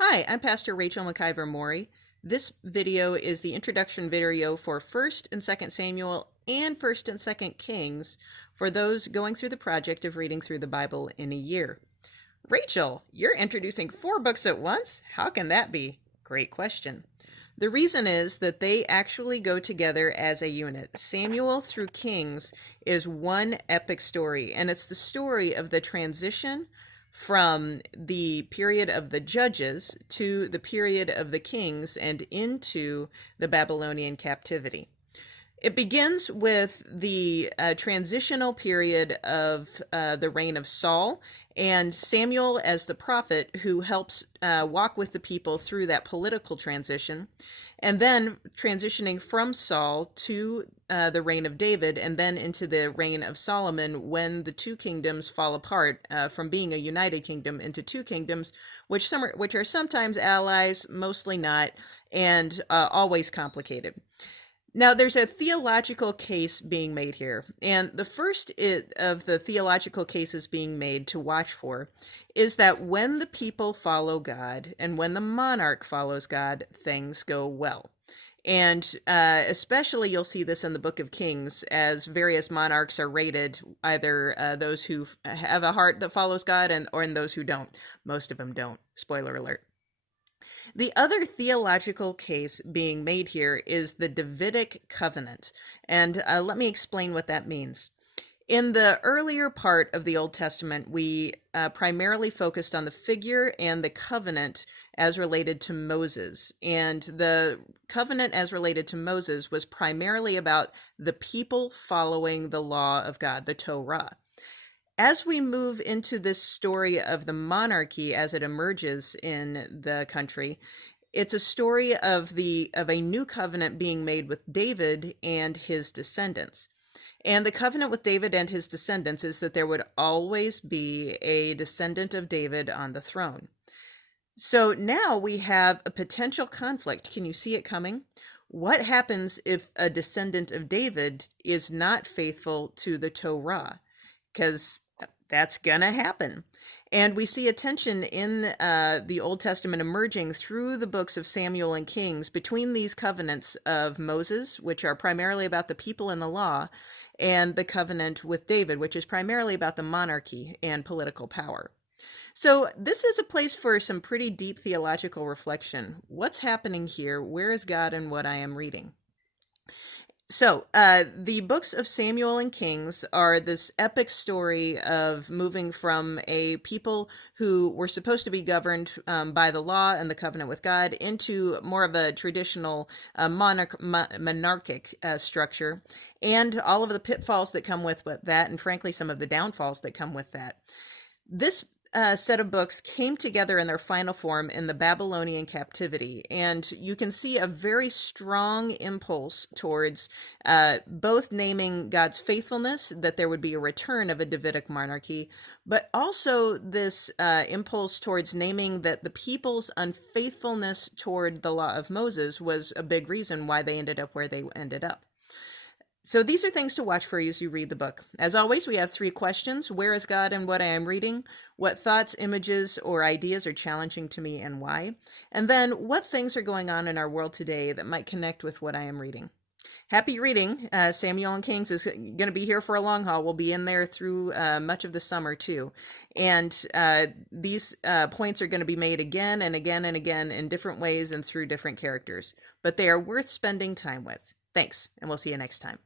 Hi, I'm Pastor Rachel McIver Maury. This video is the introduction video for 1st and 2nd Samuel and 1st and 2nd Kings for those going through the project of reading through the Bible in a year. Rachel, you're introducing 4 books at once? How can that be? Great question. The reason is that they actually go together as a unit. Samuel through Kings is one epic story, and it's the story of the transition from the period of the judges to the period of the kings and into the Babylonian captivity. It begins with the transitional period of the reign of Saul and Samuel as the prophet who helps walk with the people through that political transition, and then transitioning from Saul to the reign of David and then into the reign of Solomon when the two kingdoms fall apart from being a united kingdom into two kingdoms, which are sometimes allies, mostly not, and always complicated. Now, there's a theological case being made here, and the first of the theological cases being made to watch for is that when the people follow God and when the monarch follows God, things go well. And especially you'll see this in the Book of Kings as various monarchs are rated, either those who have a heart that follows God or in those who don't. Most of them don't. Spoiler alert. The other theological case being made here is the Davidic covenant, and let me explain what that means. In the earlier part of the Old Testament, we primarily focused on the figure and the covenant as related to Moses. And the covenant as related to Moses was primarily about the people following the law of God, the Torah. As we move into this story of the monarchy as it emerges in the country, it's a story of a new covenant being made with David and his descendants. And the covenant with David and his descendants is that there would always be a descendant of David on the throne. So now we have a potential conflict. Can you see it coming? What happens if a descendant of David is not faithful to the Torah? Because that's gonna happen. And we see a tension in the Old Testament emerging through the books of Samuel and Kings between these covenants of Moses, which are primarily about the people and the law, and the covenant with David, which is primarily about the monarchy and political power. So this is a place for some pretty deep theological reflection. What's happening here? Where is God in what I am reading? So, the books of Samuel and Kings are this epic story of moving from a people who were supposed to be governed by the law and the covenant with God into more of a traditional monarchic structure, and all of the pitfalls that come with that, and frankly, some of the downfalls that come with that. This set of books came together in their final form in the Babylonian captivity, and you can see a very strong impulse towards both naming God's faithfulness, that there would be a return of a Davidic monarchy, but also this impulse towards naming that the people's unfaithfulness toward the law of Moses was a big reason why they ended up where they ended up. So these are things to watch for as you read the book. As always, we have 3 questions. Where is God in what I am reading? What thoughts, images, or ideas are challenging to me and why? And then, what things are going on in our world today that might connect with what I am reading? Happy reading. Samuel and Kings is going to be here for a long haul. We'll be in there through much of the summer, too. And these points are going to be made again and again and again in different ways and through different characters. But they are worth spending time with. Thanks, and we'll see you next time.